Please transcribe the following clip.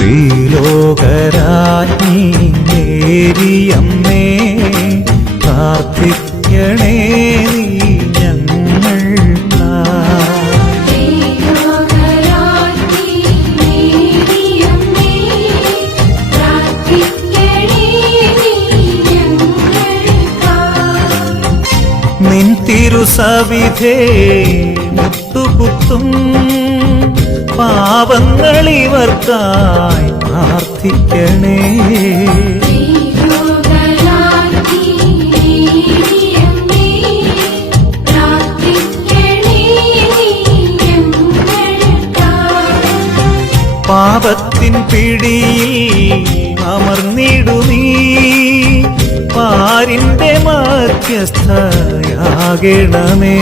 ശ്രീലോകരാജ്ഞി മേരിയമ്മേ പ്രാർത്ഥിക്കണേ നീ നിൻ തിരുസവിധേ മുത്തുകുത്തും പാപങ്ങളിവർക്കായി പ്രാർത്ഥിക്കണേ. പാപത്തിൻ പിടിയിൽ അമർന്നിടുമീ പാരിന്റെ മധ്യസ്ഥയാകണമേ.